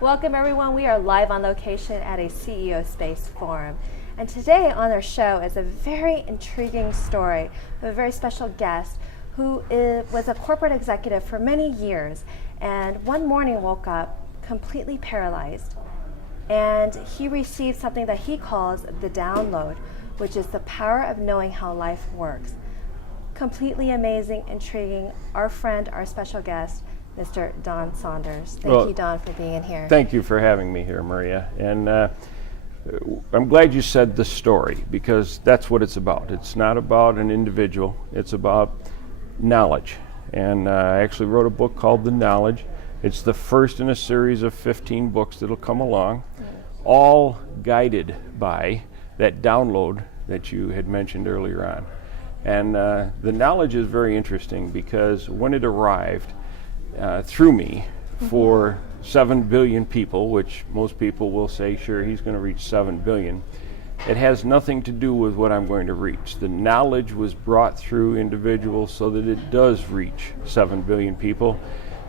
Welcome everyone. We are live on location at a CEO Space Forum. And today on our show is a very intriguing story of a very special guest who was a corporate executive for many years and one morning woke up completely paralyzed. And he received something that he calls the download, which is the power of knowing how life works. Completely amazing, intriguing. Our friend, our special guest, Mr. Don Saunders. Thank you, Don, for being in here. Thank you for having me here, Maria. And I'm glad you said the story, because that's what it's about. It's not about an individual. It's about knowledge. And I actually wrote a book called The Knowledge. It's the first in a series of 15 books that'll come along, all guided by that download that you had mentioned earlier on. And the knowledge is very interesting because when it arrived, through me for 7 billion people, which most people will say, sure, he's going to reach 7 billion. It has nothing to do with what I'm going to reach. The knowledge was brought through individuals so that it does reach 7 billion people.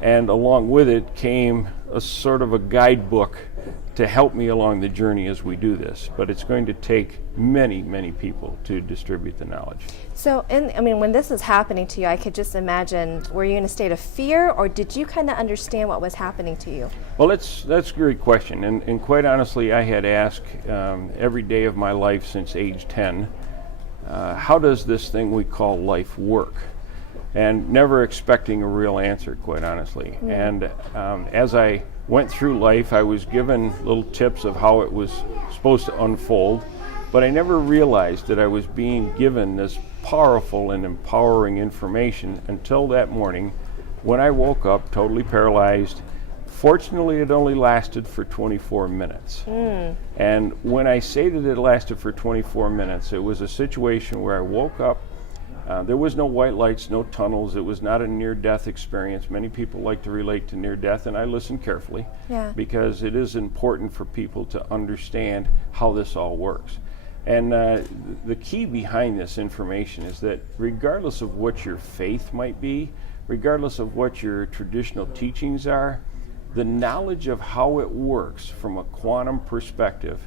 And along with it came a sort of a guidebook to help me along the journey as we do this. But it's going to take many, many people to distribute the knowledge. So, when this was happening to you, I could just imagine, were you in a state of fear, or did you kind of understand what was happening to you? Well, that's a great question. And quite honestly, I had asked every day of my life since age 10, how does this thing we call life work? And never expecting a real answer, quite honestly. And as I went through life, I was given little tips of how it was supposed to unfold, but I never realized that I was being given this powerful and empowering information until that morning when I woke up totally paralyzed. Fortunately, it only lasted for 24 minutes. And when I say that it lasted for 24 minutes, it was a situation where I woke up. There was no white lights, no tunnels. It was not a near-death experience. Many people like to relate to near-death, and I listen carefully because it is important for people to understand how this all works. And the key behind this information is that regardless of what your faith might be, regardless of what your traditional teachings are, the knowledge of how it works from a quantum perspective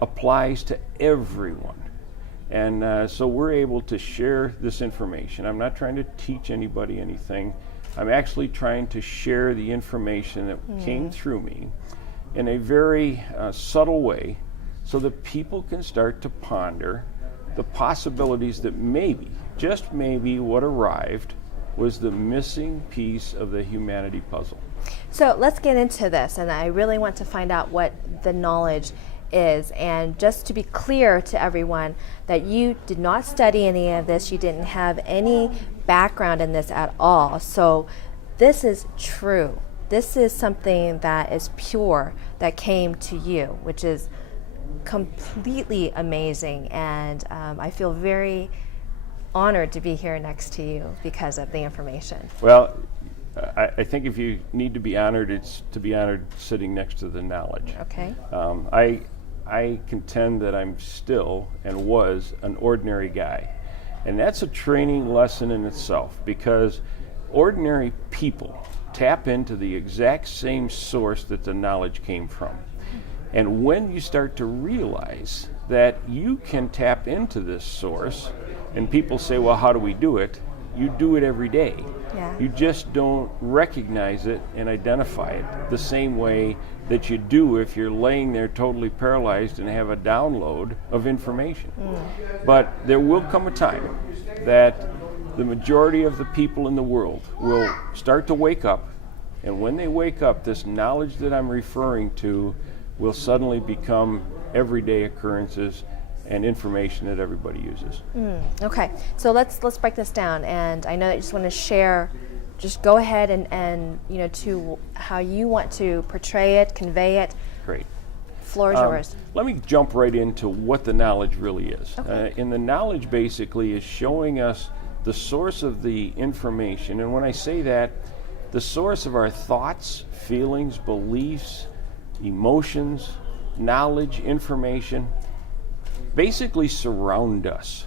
applies to everyone. And so we're able to share this information. I'm not trying to teach anybody anything. I'm actually trying to share the information that came through me in a very subtle way so that people can start to ponder the possibilities that maybe, just maybe, what arrived was the missing piece of the humanity puzzle. So let's get into this, and I really want to find out what the knowledge is. And just to be clear to everyone that you did not study any of this, you didn't have any background in this at all. So this is true. This is something that is pure, that came to you, which is completely amazing. And I feel very honored to be here next to you because of the information. Well, I think if you need to be honored, it's to be honored sitting next to the knowledge. Okay. I contend that I'm still and was an ordinary guy. And that's a training lesson in itself, because ordinary people tap into the exact same source that the knowledge came from. And when you start to realize that you can tap into this source, and people say, well, how do we do it? You do it every day. Yeah. You just don't recognize it and identify it the same way that you do if you're laying there totally paralyzed and have a download of information. But there will come a time that the majority of the people in the world will start to wake up, and when they wake up, this knowledge that I'm referring to will suddenly become everyday occurrences and information that everybody uses. Okay, so let's break this down. And I know that you just want to share. Just go ahead and to how you want to portray it, convey it. Great. Floor is yours. Let me jump right into what the knowledge really is. Okay. And the knowledge basically is showing us the source of the information. And when I say that, the source of our thoughts, feelings, beliefs, emotions, knowledge, information, basically surround us.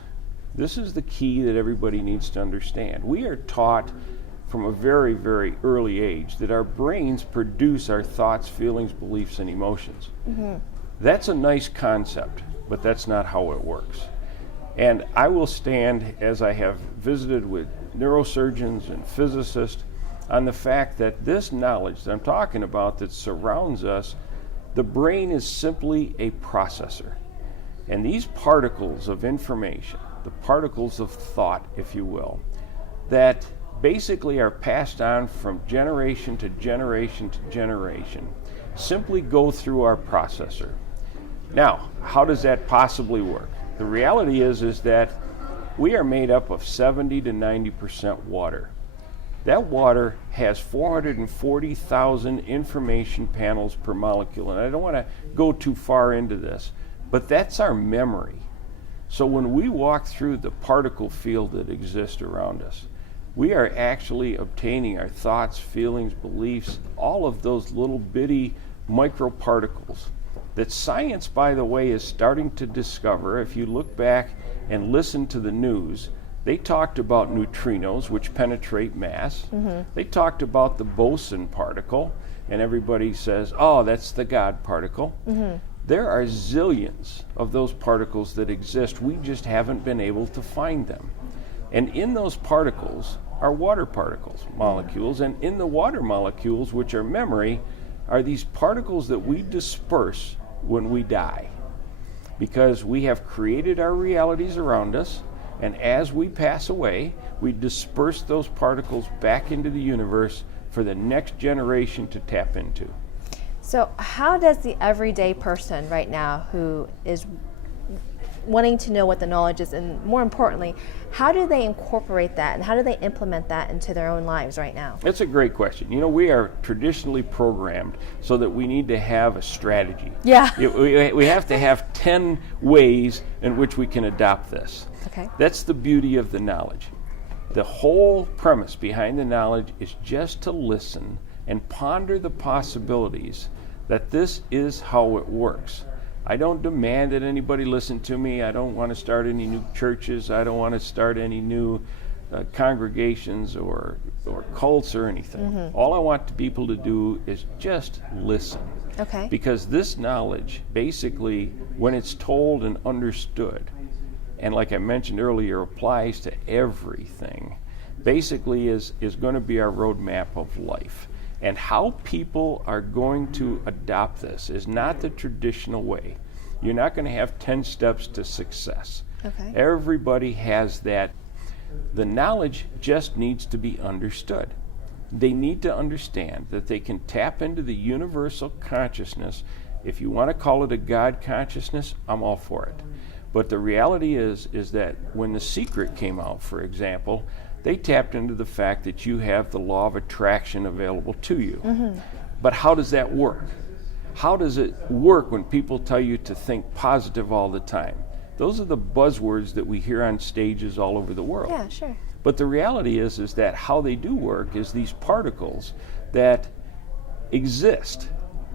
This is the key that everybody needs to understand. We are taught from a very, very early age that our brains produce our thoughts, feelings, beliefs, and emotions. That's a nice concept, but that's not how it works. And I will stand, as I have visited with neurosurgeons and physicists, on the fact that this knowledge that I'm talking about that surrounds us, the brain is simply a processor. And these particles of information, the particles of thought, if you will, that basically are passed on from generation to generation to generation, simply go through our processor. Now, how does that possibly work? The reality is that we are made up of 70 to 90% water. That water has 440,000 information panels per molecule, and I don't want to go too far into this, but that's our memory. So when we walk through the particle field that exists around us, we are actually obtaining our thoughts, feelings, beliefs, all of those little bitty microparticles that science, by the way, is starting to discover. If you look back and listen to the news, they talked about neutrinos, which penetrate mass. They talked about the boson particle, and everybody says, oh, that's the God particle. There are zillions of those particles that exist. We just haven't been able to find them. And in those particles are water particles, molecules, and in the water molecules, which are memory, are these particles that we disperse when we die. Because we have created our realities around us, and as we pass away, we disperse those particles back into the universe for the next generation to tap into. So how does the everyday person right now who is wanting to know what the knowledge is, and more importantly, how do they incorporate that and how do they implement that into their own lives right now? That's a great question. You know, we are traditionally programmed so that we need to have a strategy. Yeah. We have to have 10 ways in which we can adopt this. Okay. That's the beauty of the knowledge. The whole premise behind the knowledge is just to listen and ponder the possibilities that this is how it works. I don't demand that anybody listen to me. I don't want to start any new churches. I don't want to start any new congregations or cults or anything. All I want people to do is just listen. Okay. Because this knowledge, basically, when it's told and understood, and like I mentioned earlier, applies to everything, basically is going to be our roadmap of life. And how people are going to adopt this is not the traditional way. You're not going to have 10 steps to success. Okay. Everybody has that. The knowledge just needs to be understood. They need to understand that they can tap into the universal consciousness. If you want to call it a God consciousness, I'm all for it. But the reality is that when The Secret came out, for example, they tapped into the fact that you have the law of attraction available to you. But how does that work? How does it work when people tell you to think positive all the time? Those are the buzzwords that we hear on stages all over the world. Yeah, sure. But the reality is that how they do work is these particles that exist,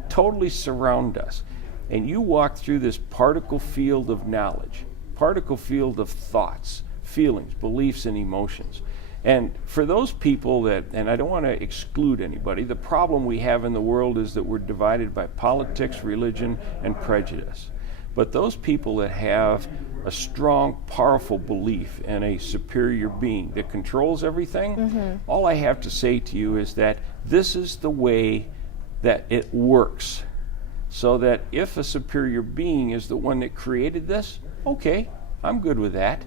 totally surround us. And you walk through this particle field of knowledge, particle field of thoughts, feelings, beliefs, and emotions. And for those people that, and I don't want to exclude anybody, the problem we have in the world is that we're divided by politics, religion, and prejudice. But those people that have a strong, powerful belief in a superior being that controls everything, all I have to say to you is that this is the way that it works. So that if a superior being is the one that created this, okay, I'm good with that.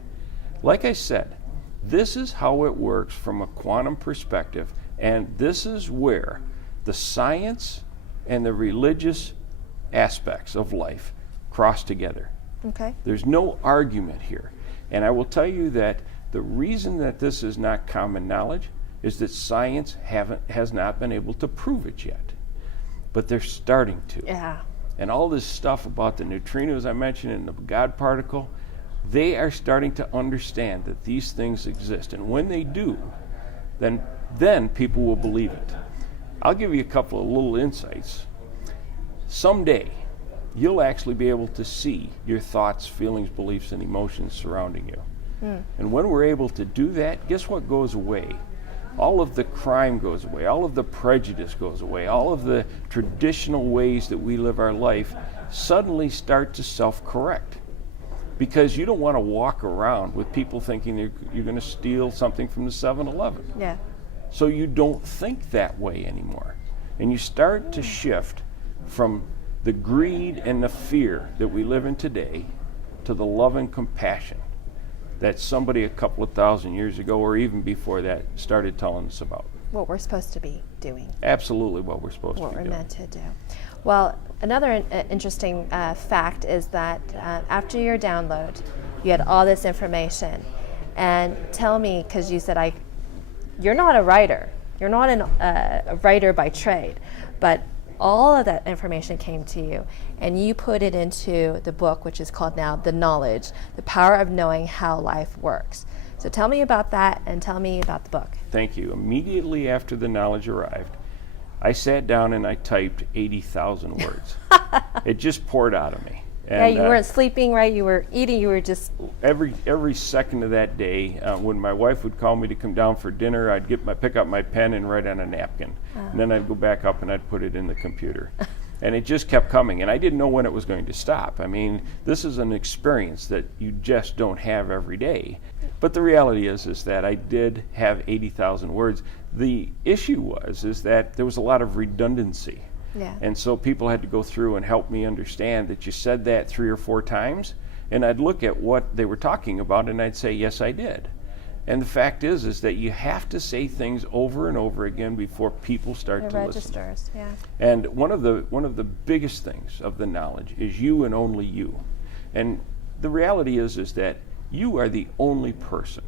Like I said, this is how it works from a quantum perspective, and this is where the science and the religious aspects of life cross together. Okay. There's no argument here. And I will tell you that the reason that this is not common knowledge is that science has not been able to prove it yet. But they're starting to. Yeah. And all this stuff about the neutrinos I mentioned and the God particle, they are starting to understand that these things exist. And when they do, then people will believe it. I'll give you a couple of little insights. Someday, you'll actually be able to see your thoughts, feelings, beliefs, and emotions surrounding you. And when we're able to do that, guess what goes away? all of the crime goes away, all of the prejudice goes away, all of the traditional ways that we live our life suddenly start to self-correct. Because you don't want to walk around with people thinking you're going to steal something from the 7-Eleven. Yeah. So you don't think that way anymore. And you start to shift from the greed and the fear that we live in today to the love and compassion that somebody a couple of thousand years ago or even before that started telling us about. What we're supposed to be doing. Absolutely what we're supposed to be doing. What we're meant to do. Well, another interesting fact is that after your download, you had all this information. And tell me, because you said you're not a writer. You're not a writer by trade, but all of that information came to you, and you put it into the book, which is called now The Knowledge, The Power of Knowing How Life Works. So tell me about that, and tell me about the book. Thank you. Immediately after the knowledge arrived, I sat down and I typed 80,000 words. It just poured out of me. And, yeah, you weren't sleeping, right? You were eating. You were just every second of that day. When my wife would call me to come down for dinner, I'd pick up my pen and write on a napkin, and then I'd go back up and I'd put it in the computer, and it just kept coming. And I didn't know when it was going to stop. I mean, this is an experience that you just don't have every day. But the reality is that I did have 80,000 words. The issue is that there was a lot of redundancy. Yeah. And so people had to go through and help me understand that you said that 3 or 4 times, and I'd look at what they were talking about and I'd say, yes, I did. And the fact is that you have to say things over and over again before people start to registers, listen. Yeah. And one of the biggest things of the knowledge is you and only you. And the reality is that you are the only person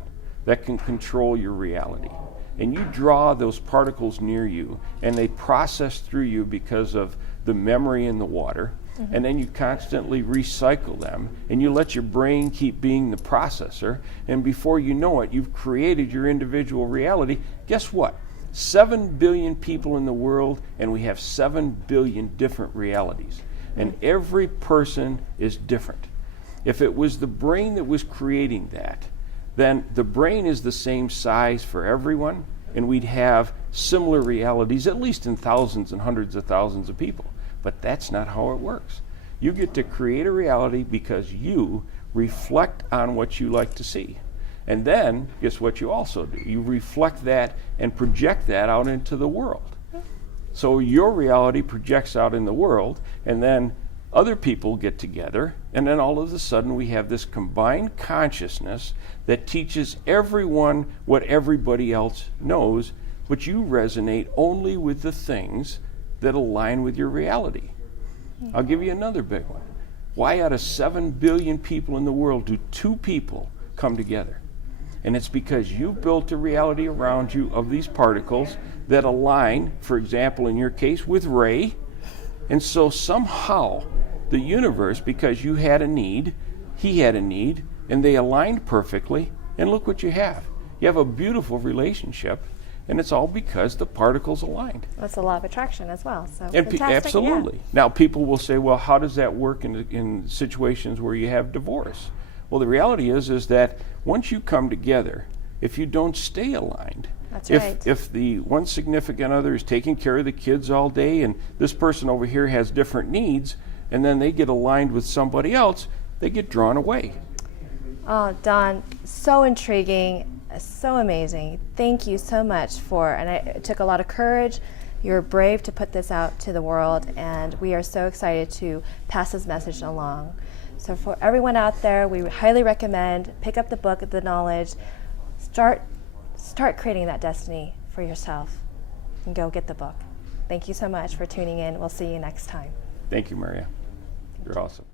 that can control your reality. And you draw those particles near you, and they process through you because of the memory in the water, and then you constantly recycle them, and you let your brain keep being the processor, and before you know it, you've created your individual reality. Guess what? 7 billion people in the world, and we have 7 billion different realities, and every person is different. If it was the brain that was creating that, then the brain is the same size for everyone, and we'd have similar realities, at least in thousands and hundreds of thousands of people. But that's not how it works. You get to create a reality because you reflect on what you like to see. And then, guess what you also do? You reflect that and project that out into the world. So your reality projects out in the world, and then other people get together, and then all of a sudden we have this combined consciousness that teaches everyone what everybody else knows, but you resonate only with the things that align with your reality. I'll give you another big one. Why out of 7 billion people in the world do 2 people come together? And it's because you've built a reality around you of these particles that align, for example, in your case, with Ray. And so somehow the universe, because you had a need, he had a need, and they aligned perfectly, and look what you have. You have a beautiful relationship, and it's all because the particles aligned. That's a law of attraction as well. So And fantastic. absolutely. Yeah. Now people will say, well, how does that work in situations where you have divorce? Well, the reality is that once you come together, if you don't stay aligned, That's right. if the one significant other is taking care of the kids all day and this person over here has different needs, and then they get aligned with somebody else, they get drawn away. Oh, Don, so intriguing, so amazing. Thank you so much and it took a lot of courage. You were brave to put this out to the world, and we are so excited to pass this message along. So for everyone out there, we highly recommend pick up the book, The Knowledge, start creating that destiny for yourself, and go get the book. Thank you so much for tuning in. We'll see you next time. Thank you, Maria. You're awesome.